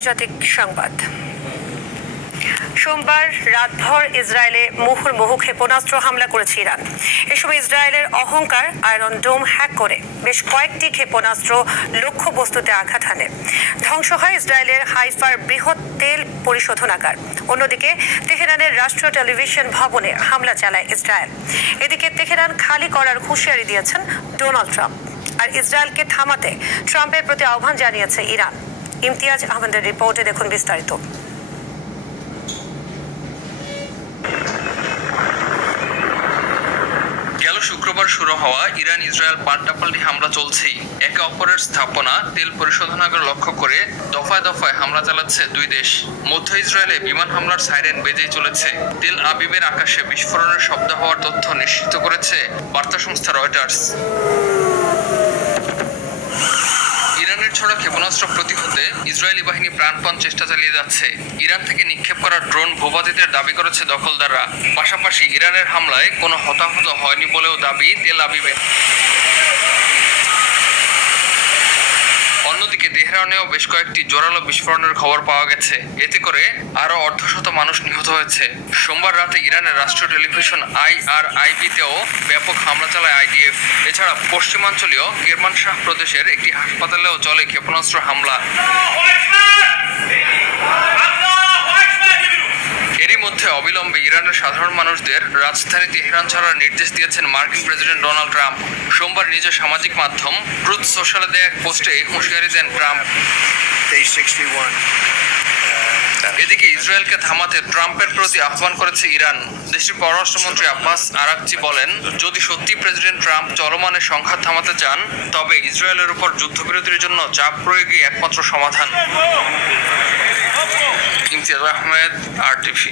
আন্তর্জাতিক সংবাদ। সোমবার রাতভর ইসরায়েলে মুহুর্মুহু ক্ষেপণাস্ত্র হামলা করেছে ইরান। এ সময় ইসরায়েলের অহংকার আয়রন ডোম হ্যাক করে বেশ কয়েকটি ক্ষেপণাস্ত্র লক্ষ্যবস্তুতে আঘাত হানে। ধ্বংস হয় ইসরায়েলের হাইফার বৃহৎ তেল পরিশোধনাগার। অন্যদিকে তেহরানের রাষ্ট্রীয় টেলিভিশন ভবনে হামলা চালায় ইসরায়েল। এদিকে তেহরান খালি করার হুঁশিয়ারি দিয়েছেন ডোনাল্ড ট্রাম্প। আর ইসরায়েলকে থামাতে ট্রাম্পের প্রতি আহ্বান জানিয়েছে ইরান। ইমতিয়াজ আহমেদের রিপোর্টে দেখুন বিস্তারিত। গেল শুক্রবার শুরু হওয়া ইরান ইসরায়েল পাল্টাপাল্টি হামলা চলছেই। একে অপরের স্থাপনা, তেল পরিশোধনাগার লক্ষ্য করে দফায় দফায় হামলা চালাচ্ছে দুই দেশ। মধ্য ইসরায়েলে বিমান হামলার সাইরেন বেজেই চলেছে। তেল আবিবের আকাশে বিস্ফোরণের শব্দ হওয়ার তথ্য নিশ্চিত করেছে বার্তা সংস্থা রয়টার্স। ইরানের ছোড়া ক্ষেপণাস্ত্র প্রতিহতে ইসরায়েলি বাহিনী প্রাণপণ চেষ্টা চালিয়ে যাচ্ছে। ইরান থেকে নিক্ষেপ করা ড্রোন ভূপাতিতের দাবি করেছে দখলদাররা। পাশাপাশি ইরানের হামলায় কোনো হতাহত হয়নি বলেও দাবি তেল আবিবের। অন্যদিকে তেহরানেও বেশ কয়েকটি জোরালো বিস্ফোরণের খবর পাওয়া গেছে। এতে করে আরও অর্ধশত মানুষ নিহত হয়েছে। সোমবার রাতে ইরানের রাষ্ট্রীয় টেলিভিশন IRIB-তেও ব্যাপক হামলা চালায় IDF। এছাড়া পশ্চিমাঞ্চলীয় কেরমানশাহ প্রদেশের একটি হাসপাতালেও চলে ক্ষেপণাস্ত্র হামলা। এরই মধ্যে অবিলম্বে ইরানের সাধারণ মানুষদের রাজধানী তেহরান ছাড়ার নির্দেশ দিয়েছেন মার্কিন প্রেসিডেন্ট ডোনাল্ড ট্রাম্প। সোমবার নিজের সামাজিক মাধ্যম ট্রুথ সোশ্যালে দেয়া এক পোস্টে এই হুঁশিয়ারি দেন ট্রাম্প। এদিকে ইসরায়েলকে থামাতে ট্রাম্পের প্রতি আহ্বান করেছে ইরান। দেশটির পররাষ্ট্রমন্ত্রী আব্বাস আরাকচি বলেন, যদি সত্যি প্রেসিডেন্ট ট্রাম্প চলমানের সংঘাত থামাতে চান, তবে ইসরায়েলের উপর যুদ্ধবিরতির জন্য চাপ প্রয়োগই একমাত্র সমাধান। ইমতিয়াজ আহমেদ, RTV।